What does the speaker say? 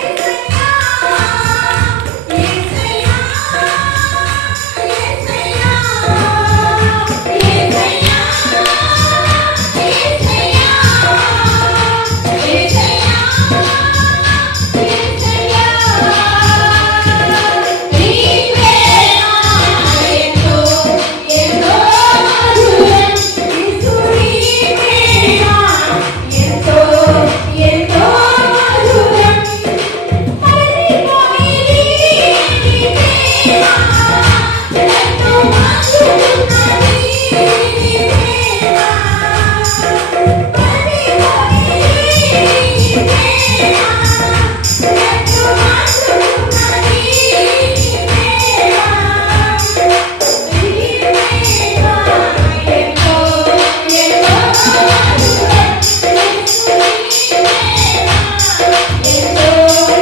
Thank you. Yeah. No!